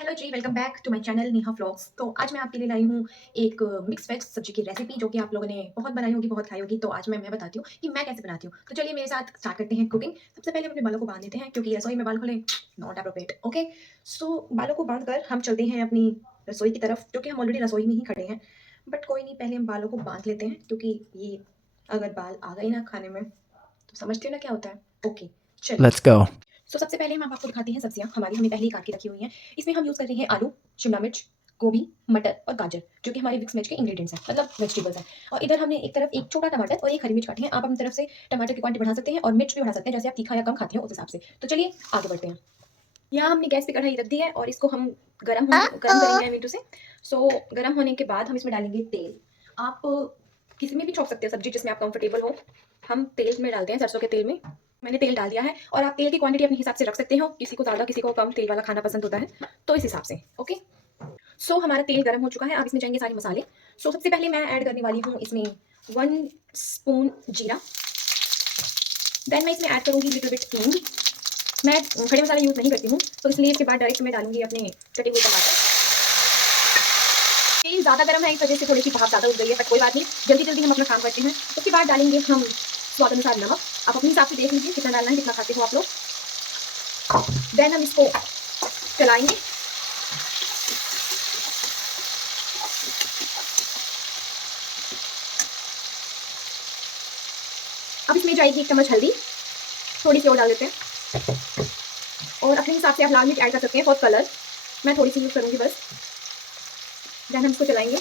Hello जी, welcome back to my channel Neha vlogs. तो आज मैं आपके लिए लाई हूँ एक मिक्स वेज सब्जी की रेसिपी जो कि आप लोगों ने बहुत बनाई होगी, बहुत खाई होगी। तो आज मैं बताती हूँ कि मैं कैसे बनाती हूँ। तो चलिए मेरे साथ स्टार्ट करते हैं कुकिंग। सबसे पहले हम अपने बालों को बांध देते हैं क्योंकि रसोई में बाल खोले नॉट अप्रोप्रिएट। ओके, सो बालों को बांध कर हम चलते हैं अपनी रसोई की तरफ, क्योंकि हम ऑलरेडी रसोई में ही खड़े हैं। बट कोई नहीं, पहले हम बालों को बांध लेते हैं क्योंकि ये अगर बाल आ गए ना खाने में तो समझते हो ना क्या होता है। ओके, चलिए। Let's go. सबसे पहले हम आपको दिखाते हैं सब्जियां हमारी, हमने पहले ही काट के रखी हुई हैं। इसमें हम यूज़ कर रहे हैं आलू, शिमला मिर्च, गोभी, मटर और गाजर, जो कि हमारे मिक्स वेज के इंग्रेडिएंट्स हैं, मतलब वेजिटेबल्स हैं। और इधर हमने एक तरफ एक छोटा टमाटर और एक हरी मिर्च काटी है। आप अपनी तरफ से टमाटर की क्वांटिटी बढ़ा सकते हैं और मिर्च भी बढ़ा सकते हैं, जैसे आप तीखा या कम खाते हैं उस हिसाब से। तो चलिए आगे बढ़ते हैं। यहाँ हमने गैस पे कढ़ाई रख दी है और इसको हम गर्म करेंगे, आई मीन टू से। सो गर्म होने के बाद हम इसमें डालेंगे तेल। आप किसी में भी छोंक सकते हो सब्जी जिसमें आप कंफर्टेबल हो। हम तेल में डालते हैं, सरसों के तेल में। मैंने तेल डाल दिया है और आप तेल की क्वांटिटी अपने हिसाब से रख सकते हो, किसी को ज़्यादा किसी को कम तेल वाला खाना पसंद होता है, तो इस हिसाब से। ओके, सो हमारा तेल गर्म हो चुका है, अब इसमें जाएंगे सारे मसाले। सो सबसे पहले मैं ऐड करने वाली हूँ इसमें 1 स्पून जीरा। देन मैं इसमें ऐड करूँगी लिटिल बिट हींग। मैं खड़े मसाले यूज़ नहीं करती हूँ, तो इसलिए इसके बाद डायरेक्ट मैं डालूंगी अपने कटे हुए टमाटर। तेल ज़्यादा गर्म है, इस वजह से थोड़ी सी भाप ज़्यादा उठ गई है, बट कोई बात नहीं, जल्दी जल्दी हम अपना काम करते हैं। उसके बाद डालेंगे हम स्वाद अनुसार नमक। आप अपने हिसाब से देख लीजिए कितना डालना है, कितना खाते हो आप लोग। देन हम इसको चलाएंगे। अब इसमें जाएगी 1 चम्मच हल्दी, थोड़ी सी और डाल देते हैं। और अपने हिसाब से आप लाल मिर्च ऐड कर सकते हैं फॉर कलर, मैं थोड़ी सी यूज़ करूँगी बस। देन हम इसको चलाएंगे।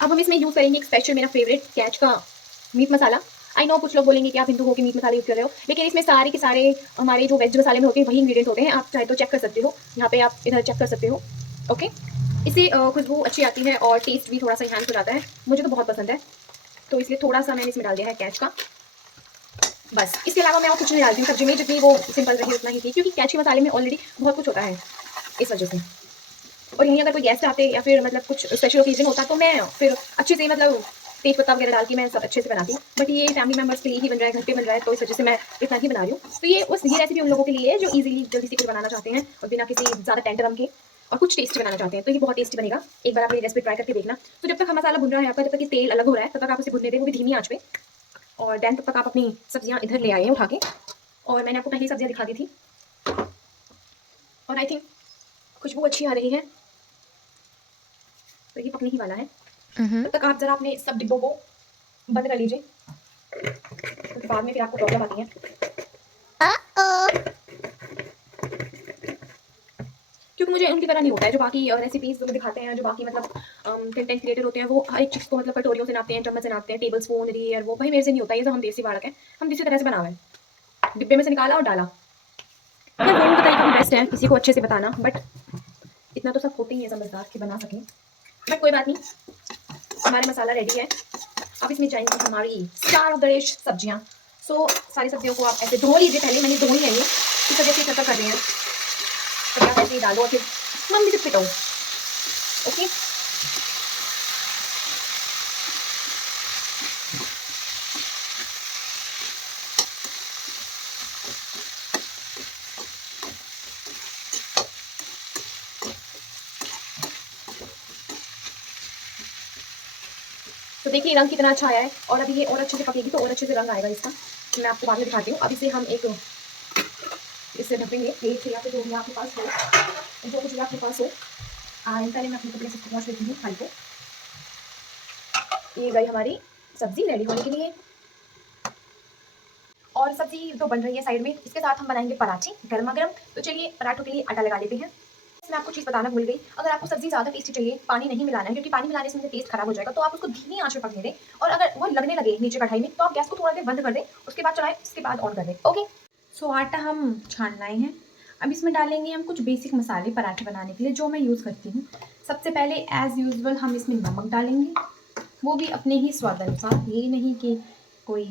अब हम इसमें यूज़ करेंगे एक स्पेशल मेरा फेवरेट कैच का मीट मसाला। आई नो कुछ लोग बोलेंगे कि आप हिंदू हो के मीट मसाले यूज़ कर रहे हो, लेकिन इसमें सारे के सारे हमारे जो वेज मसाले में होते हैं वही इंग्रेडिएंट होते हैं। आप चाहे तो चेक कर सकते हो, यहाँ पे आप इधर चेक कर सकते हो। ओके, इससे खुशबू अच्छी आती है और टेस्ट भी थोड़ा सा इन्हांस हो जाता है। मुझे तो बहुत पसंद है, तो इसलिए थोड़ा सा मैंने इसमें डाल दिया है कैच का, बस। इसके अलावा मैं और कुछ नहीं डालती हूँ सब्जी में, जितनी वो सिंपल रही उतना ही थी, क्योंकि कैच के मसाले में ऑलरेडी बहुत कुछ होता है, इस वजह से। और यहीं अगर कोई गेस्ट आते या फिर मतलब कुछ स्पेशल ओकेजन होता तो मैं फिर अच्छे से मतलब तेज पत्ता वगैरह डाल के मैं सब अच्छे से बनाती हूँ। बट ये फैमिली मेंबर्स के लिए ही बन रहा है, घर पे बन रहा है, तो इस वजह से मैं इतना ही बना रही हूँ। तो ये रेसिपी उन लोगों के लिए है जो इजीली जल्दी से कुछ बनाना चाहते हैं और बिना किसी ज़्यादा टेंडरम के, और कुछ टेस्टी बनाना चाहते हैं, तो ये बहुत टेस्टी बनेगा। एक बार आप ये रेसिपी ट्राई करके देखना। तो जब तक हम मसाला भुन रहा है आपका, जब तक ये तेल अलग हो रहा है, तब तक आप उसे भुनने दें, वो भी धीमी आँच पे। और देन तब तक आप अपनी सब्जियाँ इधर ले आए हैं उठा के, और मैंने आपको पहली सब्जियाँ दिखा दी थी, और आई थिंक खुशबू अच्छी आ रही है, तो ये पकने ही वाला है। Mm-hmm. तब तक आप ज़रा अपने सब डिब्बों को बंद कर लीजिए, क्योंकि बाद में फिर आपको प्रॉब्लम आती है। Uh-oh. क्योंकि मुझे उनकी तरह नहीं होता है जो बाकी रेसिपीज़ जो दिखाते हैं, जो बाकी मतलब कंटेंट क्रिएटर होते हैं, वो हर एक चीज़ को मतलब कटोरियों से नापते हैं, चम्मच से नापते हैं, टेबल स्पून और वो भाई मेरे से नहीं होता। ये सब हम देसी बालक हैं, हम जिस तरह से बनावे डिब्बे में से निकाला और डाला। यार वो उनका तरीका भी बेस्ट है किसी को अच्छे से बताना, बट इतना तो सब होते ही है समझदार कि बना सकें। बट कोई बात नहीं, हमारा मसाला रेडी है। अब इसमें जाएंगी हमारी स्टार ऑफ द डिश सब्जियाँ। सो सारी सब्जियों को आप ऐसे धो लीजिए, पहले मैंने धोई है ये, इस वजह से इकट्ठा कर रहे हैं। तो आप ऐसे ही डालो और फिर मम्मी से पिटाओ। ओके, तो देखिए रंग कितना अच्छा आया है, और अभी ये और अच्छे से पकेगी तो और अच्छे से रंग आएगा इसका। तो मैं आपको बाद में दिखाती हूँ। अब इसे हम एक इससे ढकेंगे, प्लेट से या फिर जो भी आपके पास हो, जो कुछ भी आपके पास हो। पहले मैं अपने कपड़े से वॉश लेती हूँ थाली को। ये गई हमारी सब्जी रेडी होने के लिए, और सब्जी तो बन रही है साइड में। इसके साथ हम बनाएंगे पराठे गर्मा गर्म। तो चलिए पराठों के लिए आटा लगा लेते हैं। मैं आपको चीज़ बताना भूल गई, अगर आपको सब्जी ज़्यादा टेस्टी चाहिए पानी नहीं मिलाना है, क्योंकि पानी मिलाने से टेस्ट खराब हो जाएगा, तो आप उसको धीमी आंच में पकने दें। और अगर वो लगने लगे नीचे कढ़ाई में, तो आप गैस को थोड़ा देर बंद कर दें, उसके बाद चलाएं, उसके बाद ऑन कर दें। ओके, सो आटा हम छान लाए हैं। अब इसमें डालेंगे हम कुछ बेसिक मसाले पराठे बनाने के लिए जो मैं यूज़ करती हूँ। सबसे पहले एज़ यूजुअल हम इसमें नमक डालेंगे, वो भी अपने ही स्वाद अनुसार। ये नहीं कि कोई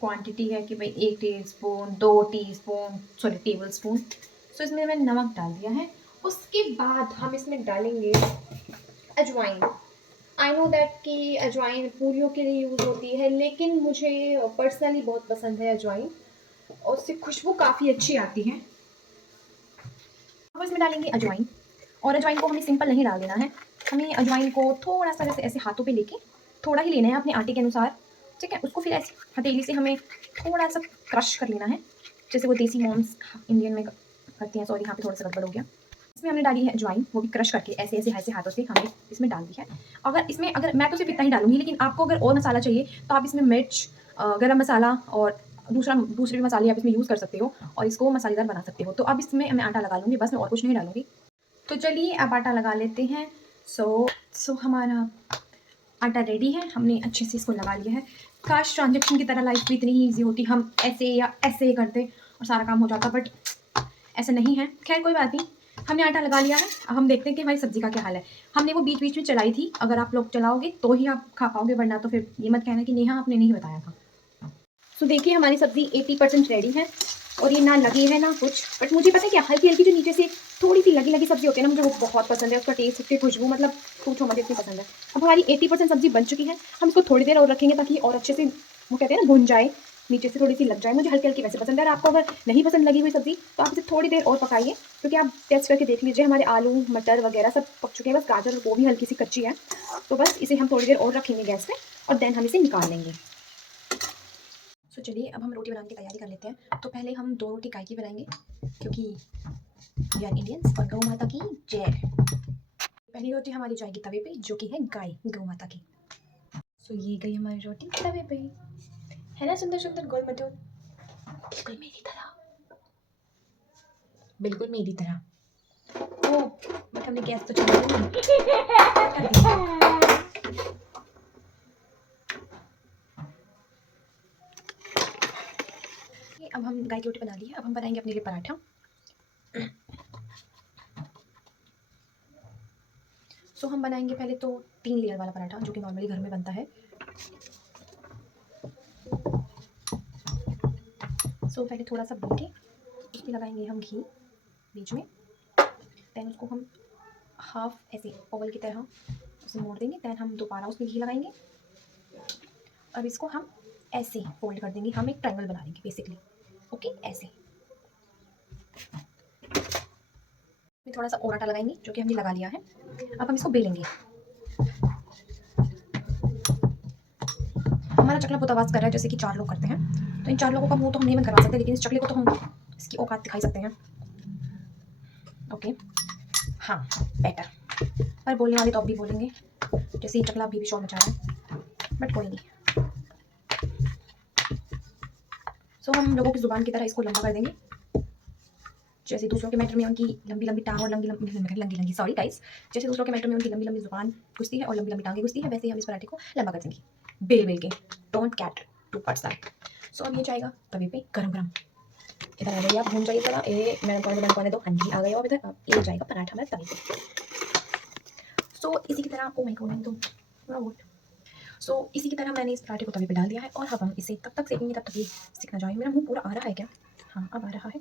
क्वांटिटी है कि भाई 1 teaspoon 2 teaspoon sorry tablespoon. So इसमें मैंने नमक डाल दिया है। उसके बाद हम इसमें डालेंगे अजवाइन। आई नो दैट कि अजवाइन पूरियों के लिए यूज़ होती है, लेकिन मुझे पर्सनली बहुत पसंद है अजवाइन, और उससे खुशबू काफ़ी अच्छी आती है। अब इसमें डालेंगे अजवाइन, और अजवाइन को हमें सिंपल नहीं डाल देना है। हमें अजवाइन को थोड़ा सा जैसे ऐसे हाथों पे लेके थोड़ा ही लेना है अपने आटे के अनुसार, ठीक है। उसको फिर ऐसे हथेली से हमें थोड़ा सा क्रश कर लेना है, जैसे वो देसी मॉम्स इंडियन में करती हैं। सॉरी, यहाँ पे थोड़ा सा गड़बड़ हो गया। इसमें हमने डाली है अजवाइन, वो भी क्रश करके ऐसे ऐसे ऐसे हाथों से हमने इसमें डाल दी है। अगर मैं तो सिर्फ इतना ही डालूंगी, लेकिन आपको अगर और मसाला चाहिए तो आप इसमें मिर्च, गरम मसाला और दूसरे भी मसाले आप इसमें यूज़ कर सकते हो और इसको मसालेदार बना सकते हो। तो अब इसमें मैं आटा लगा लूँगी, बस मैं और कुछ नहीं डालूँगी। तो चलिए अब आटा लगा लेते हैं। सो हमारा आटा रेडी है, हमने अच्छे से इसको लगा लिया है। काश ट्रांजेक्शन की तरह लाइफ भी इतनी ही ईजी होती, हम ऐसे या ऐसे करते और सारा काम हो जाता, बट ऐसा नहीं है। खैर कोई बात नहीं, हमने आटा लगा लिया है। अब हम देखते हैं कि हमारी सब्ज़ी का क्या हाल है। हमने वो बीच बीच में चलाई थी, अगर आप लोग चलाओगे तो ही आप खा पाओगे, वरना तो फिर ये मत कहना कि नेहा आपने नहीं बताया था। तो देखिए हमारी सब्ज़ी 80% रेडी है, और ये ना लगी है ना कुछ, बट मुझे पता है क्या, हल्की हल्की जो नीचे से थोड़ी सी लगी लगी सब्ज़ी होती है ना, मुझे वो बहुत पसंद है। उसका टेस्ट, उसकी खुशबू, मतलब पूछो मत, इतनी पसंद है। अब हमारी 80% सब्ज़ी बन चुकी है, हम इसको थोड़ी देर और रखेंगे ताकि और अच्छे से, वो कहते हैं ना, भुन जाए, नीचे से थोड़ी सी लग जाए। मुझे हल्की हल्की वैसे पसंद है, और आपको अगर नहीं पसंद लगी हुई सब्ज़ी तो आप इसे थोड़ी देर और पकाइए, क्योंकि आप टेस्ट करके देख लीजिए हमारे आलू मटर वगैरह सब पक चुके हैं, बस गाजर और गोभी हल्की सी कच्ची है। तो बस इसे हम थोड़ी देर और रखेंगे गैस पे, और देन हम इसे निकाल लेंगे। सो चलिए अब हम रोटी बनाने की तैयारी कर लेते हैं। तो पहले हम 2 रोटी गाय की बनाएंगे, क्योंकि वी आर इंडियंस, और गौ माता की जय। पहली रोटी हमारी जाएगी तवे पे, जो कि है गाय गौ माता की। सो ये गई हमारी रोटी तवे पे, है ना सुंदर सुंदर गोल मटोल, बिल्कुल मेरी तरह, बिल्कुल मेरी तरह। ओ, बट हमने गैस तो चला नहीं। अब हम गाय की रोटी बना ली है, अब हम बनाएंगे अपने लिए पराठा। सो हम बनाएंगे पहले तो 3 लेयर वाला पराठा, जो कि नॉर्मली घर में बनता है। सो पहले थोड़ा सा बेल के उसमें लगाएंगे हम घी बीच में, देन उसको हम हाफ ऐसे ओवल की तरह उसे मोड़ देंगे, देन हम दोबारा उसमें घी लगाएंगे। अब इसको हम ऐसे फोल्ड कर देंगे, हम एक ट्रायंगल बना देंगे बेसिकली, ओके ऐसे। थोड़ा सा और आटा लगाएंगे, जो कि हमने लगा लिया है। अब हम इसको बेलेंगे। हमारा चकला बहुत आवाज़ कर रहा है, जैसे कि 4 लोग करते हैं, तो इन 4 लोगों का मुंह तो हम नहीं बंद करवा सकते, लेकिन इस चकले को तो हम इसकी औकात दिखाई सकते हैं। ओके, हाँ बेटर, पर बोलने वाले तो अब भी बोलेंगे, जैसे ये चकला अभी भी शोर मचा रहा है, बट कोई नहीं। सो हम लोगों की ज़ुबान की तरह इसको लंबा कर देंगे, जैसे दूसरों के मैटर में उनकी लंबी लंबी टांग और लंगी सॉरी गाइस, जैसे दूसरों के मैटर में उनकी लंबी लंबी ज़ुबान घुसती है और लंबी लंबी टांगें घुसती है, वैसे ही हम इस पराठे को लंबा कर देंगे बेल बेल के। Don't cut two parts that. So अब ये जाएगा तवे पे गरम गरम। इधर आ जाइए आप, घूम जाइए थोड़ा, ए मैंने कौन दो, हाँ जी आ गए हो इधर। अब ये जाएगा पराठा हमारा तवे पे। सो इसी की तरह, ओ माय गॉड, तो सो इसी की तरह मैंने इस पराठे को तवे पे डाल दिया है, और अब हम इसे तब तक सेकेंगे तब तक ये सीख ना जाए। मेरा मुंह पूरा आ रहा है क्या? हाँ अब आ रहा है।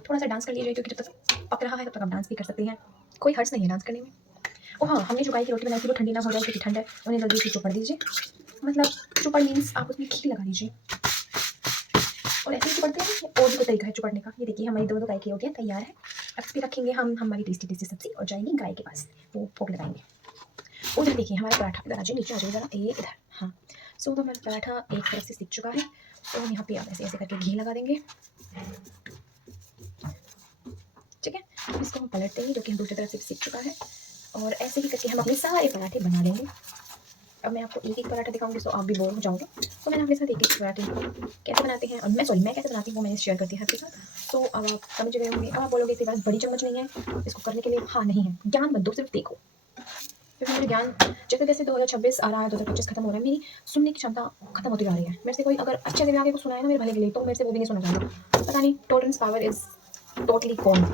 थोड़ा सा डांस कर लीजिए, क्योंकि जब तक पक रहा है तब तक आप डांस भी कर सकते हैं, कोई हर्ज नहीं है डांस करने में। और हाँ, हमने जो गाय की रोटी बनाई थी वो ठंडी ना हो जाए, क्योंकि ठंड है, उन्हें जल्दी से चुपड़ दीजिए। मतलब चुपड़ मीन्स आप उसमें घी लगा दीजिए, और ऐसे ही चुपड़ते हैं। और भी कोई तरीका है चुपड़ने का। ये देखिए हमारी 2 गाय की रोटियाँ तैयार है। अब फिर रखेंगे हम हमारी टेस्टी टेस्टी सब्जी, और जाएंगे गाय के पास, वो भोग लगाएंगे। उधर देखिए हमारा पराठा, इधर आ जाइए, नीचे आ जाइए ज़रा, ये इधर, हाँ। सो तो हमारा पराठा एक तरफ से सिक चुका है, तो हम यहाँ पे आप ऐसे ऐसे करके घी लगा देंगे, ठीक है। अब इसको हम पलट देंगे, जो कि हम दूसरी तरफ से सिक चुका है, और ऐसे ही करके हम अपने सारे पराठे बना लेंगे। अब मैं आपको एक एक पराठा दिखाऊंगी, सो आप भी बोर हो जाओगे, तो मैंने आपके साथ एक एक पराठे कैसे बनाते हैं, और मैं कैसे बनाती हूँ वो मैंने शेयर कर दिया है आपके साथ। तो अब आप समझ गए होंगे। अब आप बोलोगे इसके पास बड़ी चम्मच नहीं है इसको करने के लिए, हाँ नहीं है, ज्ञान मत दो, सिर्फ देखो, क्योंकि मेरे ज्ञान जैसे जैसे 2026 आ रहा है, 2025 खत्म हो रहा है, मेरी सुनने की क्षमता खत्म होती जा रही है। मेरे से कोई अगर अच्छे से भी आगे को सुनाए ना मेरे भले के लिए, तो मेरे से वो भी नहीं सुना जाएगा, पता नहीं, tolerance power is totally gone.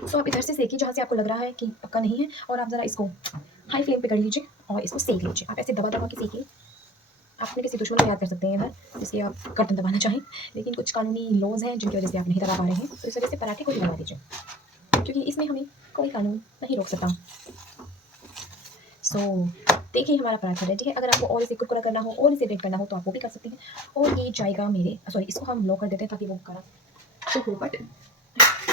So आप इधर से सेकिए जहाँ से आपको लग रहा है कि पक्का नहीं है, और आप ज़रा इसको हाई फ्लेम पे कर लीजिए और इसको सेक लीजिए। आप ऐसे दबा दबा के सेकिए। आप अपने किसी दुश्मन को याद कर सकते हैं इधर, जिसके आप गर्दन दबाना चाहें, लेकिन कुछ कानूनी लॉज हैं जिनकी वजह से आप नहीं दबा पा रहे हैं, तो इस वजह से पराठे को ही दबा दीजिए, क्योंकि इसमें हमें कोई कानून नहीं रोक सकता। सो देखिए हमारा पराठा रेडी है। अगर आपको और इसे कुरकुरा करना हो और इसे डेट करना हो तो आप वो भी कर सकती हैं। और ये जाएगा मेरे सॉरी इसको हम लो कर देते हैं ताकि वो करा तो हो but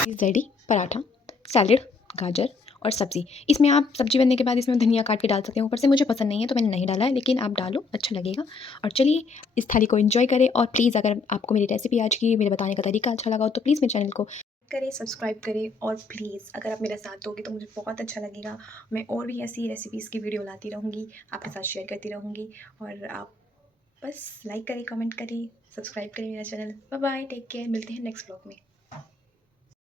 is ready paratha, salad, गाजर और सब्ज़ी। इसमें आप सब्ज़ी बनने के बाद इसमें धनिया काट के डाल सकते हैं ऊपर से, मुझे पसंद नहीं है तो मैंने नहीं डाला है, लेकिन आप डालो अच्छा लगेगा। और चलिए इस थाली को एंजॉय करें। और प्लीज़ अगर आपको मेरी रेसिपी आज की मेरे बताने का तरीका अच्छा लगा हो तो प्लीज़ मेरे चैनल को करें, सब्सक्राइब करें। और प्लीज़ अगर आप मेरा साथ दोगे तो मुझे बहुत अच्छा लगेगा। मैं और भी ऐसी रेसिपीज़ की वीडियो लाती रहूँगी, आपके साथ शेयर करती रहूँगी। और आप बस लाइक करें, कमेंट करें, सब्सक्राइब करें मेरा channel. Bye bye, take care, मिलते हैं नेक्स्ट ब्लॉग में।